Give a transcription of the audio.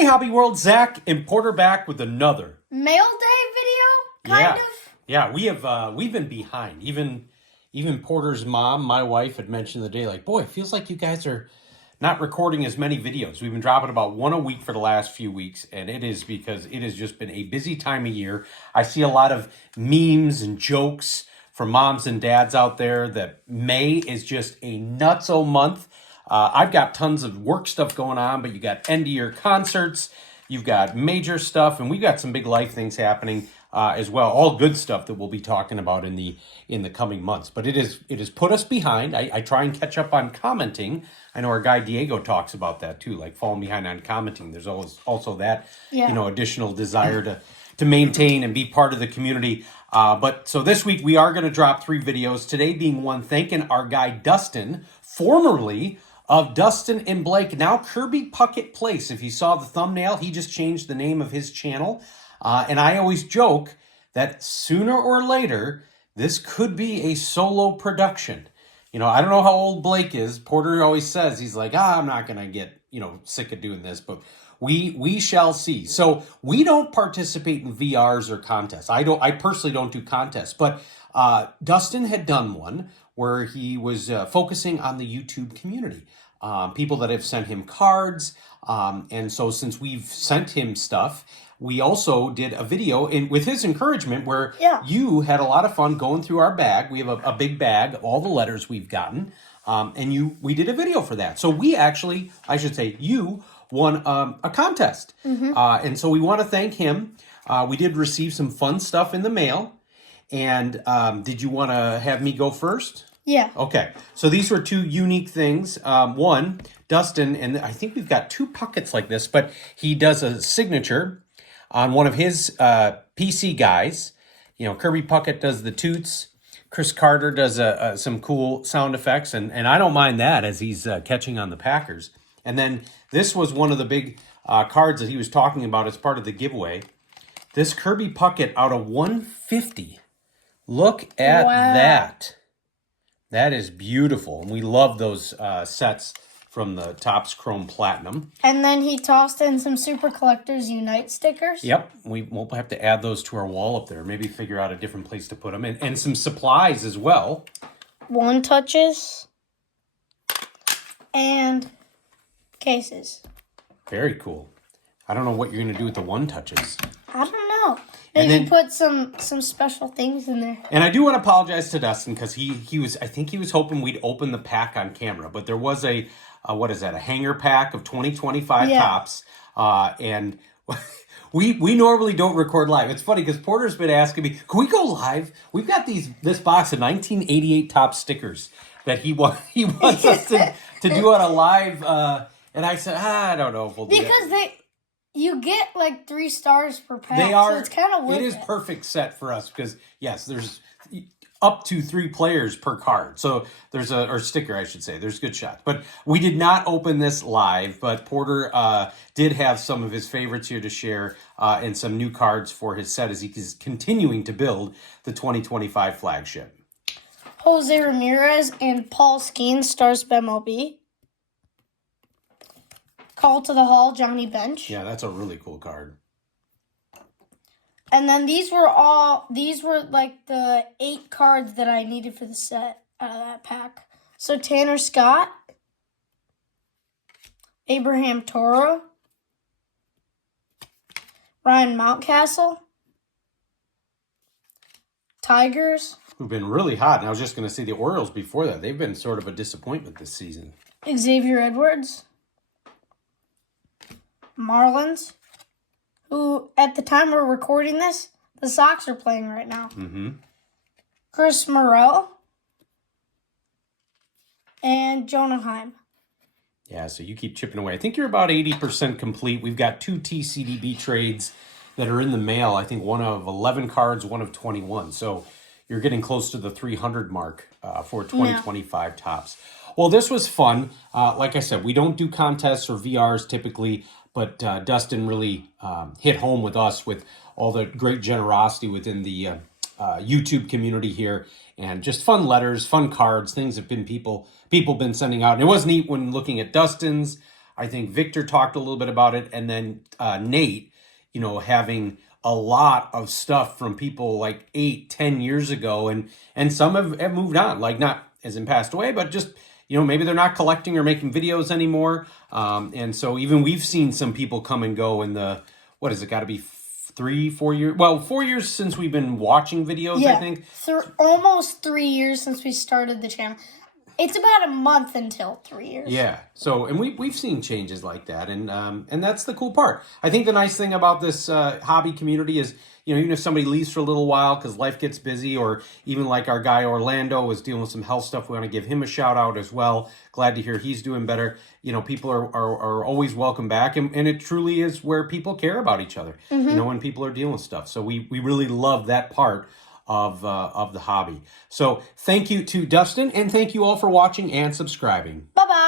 Hey, Hobby World, Zach and Porter back with another Mail Day video, kind of. Yeah, we've been behind. Even Porter's mom, my wife, had mentioned the day, like, boy, it feels like you guys are not recording as many videos. We've been dropping about one a week for the last few weeks, and it is because it has just been a busy time of year. I see a lot of memes and jokes from moms and dads out there that May is just a nutso month. I've got tons of work stuff going on, but you got end of year concerts, you've got major stuff, and we've got some big life things happening as well. All good stuff that we'll be talking about in the coming months. But it has put us behind. I try and catch up on commenting. I know our guy Diego talks about that too, like falling behind on commenting. There's always also that additional desire to maintain and be part of the community. But so this week we are going to drop 3 videos. Today being one thanking our guy Dustin, formerly of Dustin and Blake, now Kirby Puckett Place. If you saw the thumbnail, he just changed the name of his channel. And I always joke that sooner or later, this could be a solo production. You know, I don't know how old Blake is. Porter always says, he's like, I'm not going to get, sick of doing this, but we shall see. So we don't participate in VRs or contests. I personally don't do contests, but Dustin had done one where he was focusing on the YouTube community. People that have sent him cards. And so since we've sent him stuff, we also did a video with his encouragement where you had a lot of fun going through our bag. We have a big bag of all the letters we've gotten. And we did a video for that. So we actually, I should say, you won a contest. Mm-hmm. And so we want to thank him. We did receive some fun stuff in the mail. And did you want to have me go first? Yeah. Okay. So these were 2 unique things. One, Dustin, and I think we've got 2 pockets like this, but he does a signature on one of his PC guys. Kirby Puckett does the toots. Chris Carter does some cool sound effects, and I don't mind that as he's catching on the Packers. And then this was one of the big cards that he was talking about as part of the giveaway. This Kirby Puckett out of 150. Look at that. That is beautiful. And we love those sets from the Topps Chrome Platinum. And then he tossed in some Super Collectors Unite stickers. Yep. We'll have to add those to our wall up there. Maybe figure out a different place to put them. And some supplies as well. One touches. And cases. Very cool. I don't know what you're going to do with the one touches. I don't know. Maybe put some special things in there. And I do want to apologize to Dustin because I think he was hoping we'd open the pack on camera, but there was a hanger pack of 2025 Topps, and we normally don't record live. It's funny because Porter's been asking me, can we go live? We've got this box of 1988 Topps stickers that he wants us to do on a live, and I said, I don't know if we'll do it. Because you get like 3 stars per pack. So it's kind of worth it. It is perfect set for us because, yes, there's up to 3 players per card. So there's or sticker, I should say. There's good shots. But we did not open this live, but Porter did have some of his favorites here to share and some new cards for his set as he is continuing to build the 2025 flagship. Jose Ramirez and Paul Skeens, stars of MLB. Call to the Hall, Johnny Bench. Yeah, that's a really cool card. And then these were like the 8 cards that I needed for the set out of that pack. So Tanner Scott, Abraham Toro, Ryan Mountcastle, Tigers. Who've been really hot. And I was just going to say the Orioles before that. They've been sort of a disappointment this season. Xavier Edwards. Marlins, who at the time we're recording this, the Sox are playing right now. Mm-hmm. Chris Morel and Jonah Heim. Yeah, so you keep chipping away. I think you're about 80% complete. We've got 2 TCDB trades that are in the mail. I think one of 11 cards, one of 21. So you're getting close to the 300 mark for 2025 Topps. Well, this was fun. Like I said, we don't do contests or VRs typically, but Dustin really hit home with us with all the great generosity within the YouTube community here, and just fun letters, fun cards, things have been people been sending out. And it was neat when looking at Dustin's. I think Victor talked a little bit about it, and then Nate, having a lot of stuff from people like 8, 10 years ago, and some have moved on, like not as in passed away, but just maybe they're not collecting or making videos anymore. And so even we've seen some people come and go in the, what is it, got to be 3, 4 years? Well, 4 years since we've been watching videos, I think. Almost 3 years since we started the channel. It's about a month until 3 years. Yeah. So, and we've seen changes like that, and that's the cool part. I think the nice thing about this hobby community is, even if somebody leaves for a little while because life gets busy, or even like our guy Orlando was dealing with some health stuff, we want to give him a shout out as well. Glad to hear he's doing better. People are always welcome back, and it truly is where people care about each other. When people are dealing with stuff. So we really love that part of the hobby. So thank you to Dustin, and thank you all for watching and subscribing. Bye-bye.